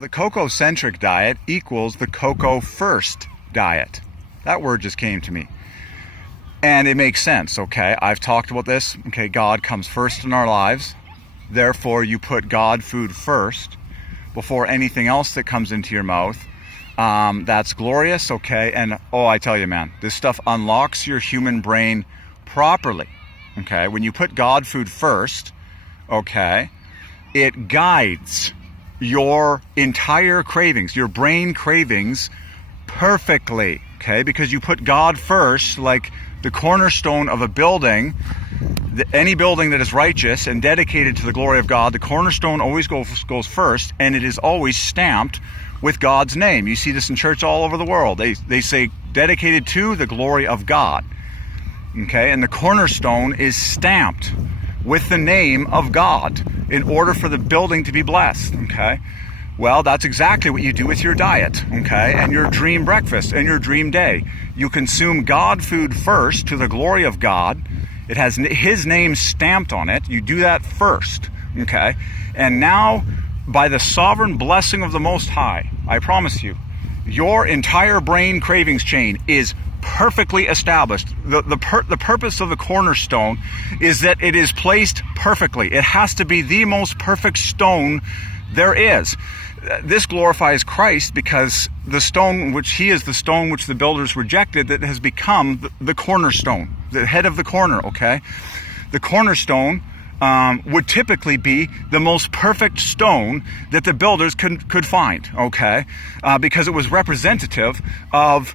The cocoa-centric diet equals the cocoa-first diet. That word just came to me. And it makes sense, okay? I've talked about this. Okay, God comes first in our lives. Therefore, you put God food first before anything else that comes into your mouth. That's glorious, okay? And, oh, I tell you, man, this stuff unlocks your human brain properly, okay? When you put God food first, okay, it guides your entire cravings, your brain cravings, perfectly, okay? Because you put God first, like the cornerstone of a building. Any building that is righteous and dedicated to the glory of God, the cornerstone always goes first, and it is always stamped with God's name. You see this in church all over the world. They say dedicated to the glory of God, okay? And the cornerstone is stamped with the name of God in order for the building to be blessed, okay? Well, that's exactly what you do with your diet, okay? And your dream breakfast and your dream day. You consume God food first to the glory of God. It has His name stamped on it. You do that first, okay? And now, by the sovereign blessing of the Most High, I promise you, your entire brain cravings chain is perfectly established. The purpose of the cornerstone is that it is placed perfectly. It has to be the most perfect stone there is. This glorifies Christ because the stone, which He is the stone which the builders rejected, that has become the cornerstone, the head of the corner, okay? The cornerstone would typically be the most perfect stone that the builders could find, okay? Because it was representative of,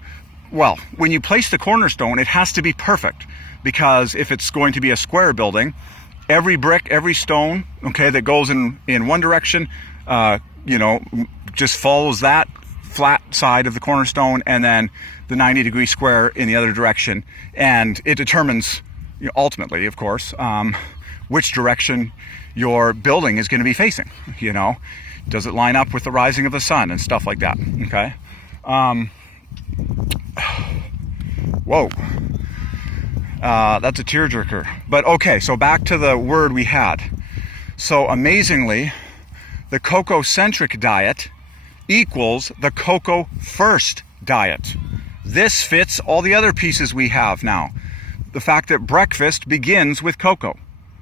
well, when you place the cornerstone, it has to be perfect, because if it's going to be a square building, every brick, every stone, okay, that goes in one direction, just follows that flat side of the cornerstone, and then the 90-degree square in the other direction, and it determines, ultimately, of course, which direction your building is going to be facing. Does it line up with the rising of the sun and stuff like that? Okay. Whoa. That's a tearjerker. But okay, so back to the word we had. So amazingly, the cocoa-centric diet equals the cocoa-first diet. This fits all the other pieces we have now. The fact that breakfast begins with cocoa,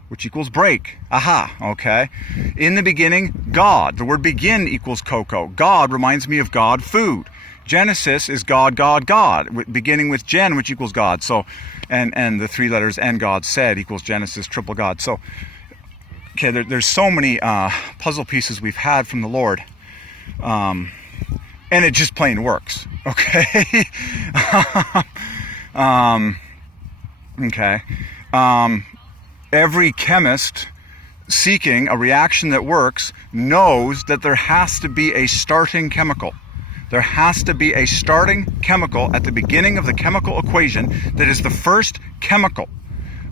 which equals break. Aha, okay. In the beginning, God. The word begin equals cocoa. God reminds me of God food. Genesis is God, God, God, beginning with Gen, which equals God. So, and the three letters and God said equals Genesis, triple God. So, okay, there's so many puzzle pieces we've had from the Lord, and it just plain works. Okay. Okay. Every chemist seeking a reaction that works knows that there has to be a starting chemical. There has to be a starting chemical at the beginning of the chemical equation that is the first chemical,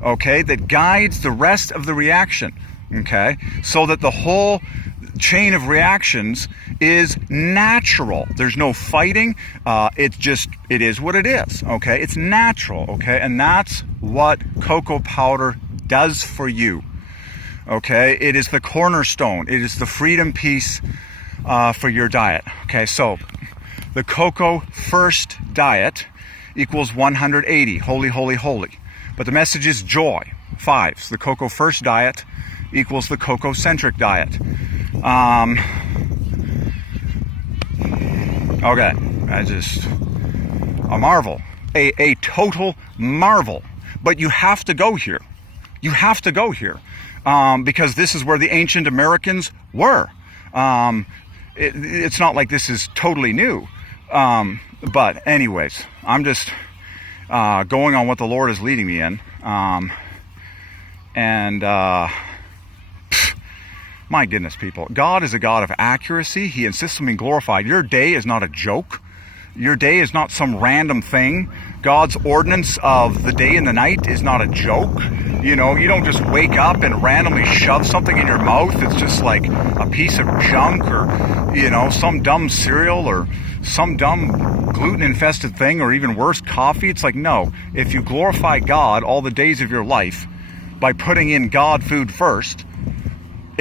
okay, that guides the rest of the reaction, okay, so that the whole chain of reactions is natural. There's no fighting. It is what it is, okay? It's natural, okay? And that's what cocoa powder does for you, okay? It is the cornerstone. It is the freedom piece for your diet, okay? So the cocoa first diet equals 180, holy, holy, holy. But the message is joy, 5. So the cocoa first diet equals the cocoa-centric diet. Okay, a marvel, a total marvel. But you have to go here. You have to go here because this is where the ancient Americans were. It's not like this is totally new. But anyways, I'm just going on what the Lord is leading me in. My goodness, people. God is a God of accuracy. He insists on being glorified. Your day is not a joke. Your day is not some random thing. God's ordinance of the day and the night is not a joke. You don't just wake up and randomly shove something in your mouth. It's just like a piece of junk or, some dumb cereal or some dumb gluten-infested thing or even worse, coffee. It's like, no. If you glorify God all the days of your life by putting in God food first,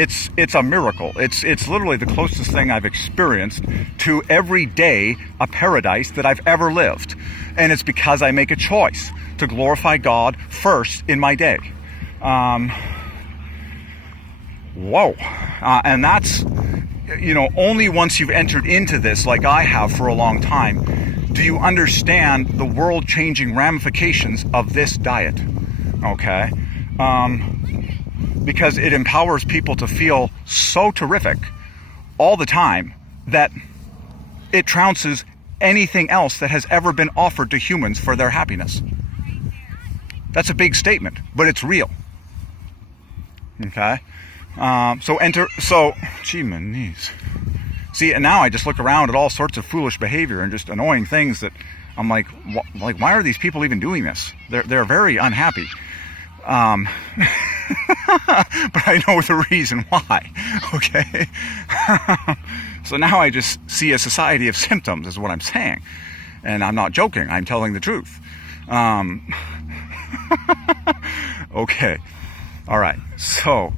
It's a miracle. It's literally the closest thing I've experienced to every day a paradise that I've ever lived. And it's because I make a choice to glorify God first in my day. Whoa. And that's, only once you've entered into this, like I have for a long time, do you understand the world-changing ramifications of this diet. Okay? Because it empowers people to feel so terrific all the time that it trounces anything else that has ever been offered to humans for their happiness. That's a big statement, but it's real. Okay? Gee, my knees. See, and now I just look around at all sorts of foolish behavior and just annoying things that I'm like, why are these people even doing this? They're very unhappy. But I know the reason why, okay? So now I just see a society of symptoms is what I'm saying. And I'm not joking, I'm telling the truth. Okay, all right, so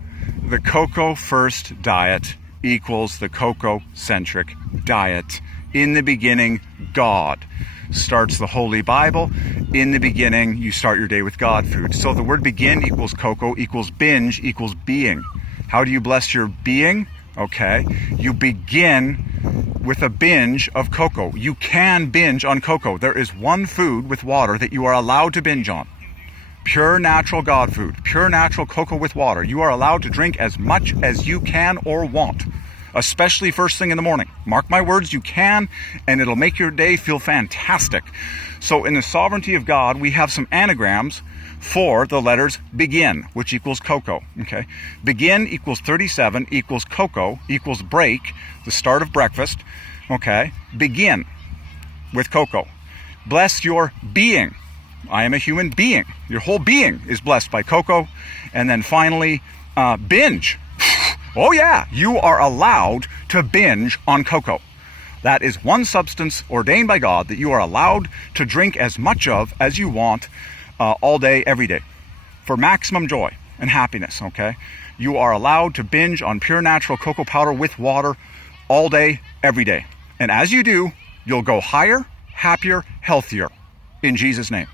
the cocoa first diet equals the cocoa-centric diet. In the beginning, God starts the Holy Bible. In the beginning, you start your day with God food. So the word begin equals cocoa equals binge equals being. How do you bless your being? Okay, you begin with a binge of cocoa. You can binge on cocoa. There is one food with water that you are allowed to binge on. Pure natural God food, pure natural cocoa with water. You are allowed to drink as much as you can or want, especially first thing in the morning. Mark my words, you can, and it'll make your day feel fantastic. So in the sovereignty of God, we have some anagrams for the letters begin, which equals cocoa, okay? Begin equals 37 equals cocoa equals break, the start of breakfast, okay? Begin with cocoa. Bless your being. I am a human being. Your whole being is blessed by cocoa. And then finally, binge. Oh yeah, you are allowed to binge on cocoa. That is one substance ordained by God that you are allowed to drink as much of as you want all day, every day, for maximum joy and happiness, okay? You are allowed to binge on pure natural cocoa powder with water all day, every day. And as you do, you'll go higher, happier, healthier, in Jesus' name.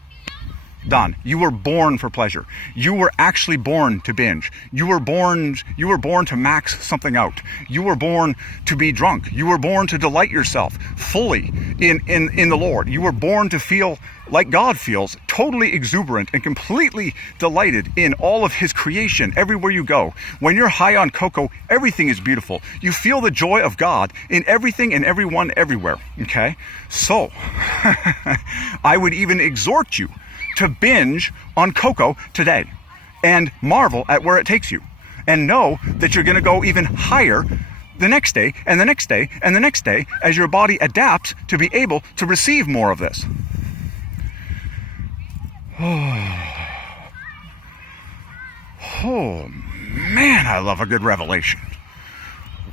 Done. You were born for pleasure. You were actually born to binge. You were born to max something out. You were born to be drunk. You were born to delight yourself fully in the Lord. You were born to feel like God feels, totally exuberant and completely delighted in all of his creation everywhere you go. When you're high on cocoa, everything is beautiful. You feel the joy of God in everything and everyone everywhere, okay? So, I would even exhort you to binge on cocoa today and marvel at where it takes you and know that you're going to go even higher the next day and the next day and the next day as your body adapts to be able to receive more of this. Oh man, I love a good revelation.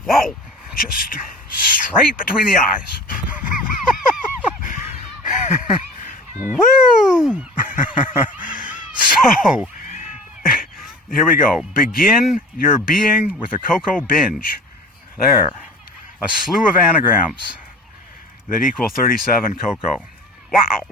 Whoa, just straight between the eyes. Woo! So, here we go. Begin your being with a cocoa binge. There. A slew of anagrams that equal 37 cocoa. Wow!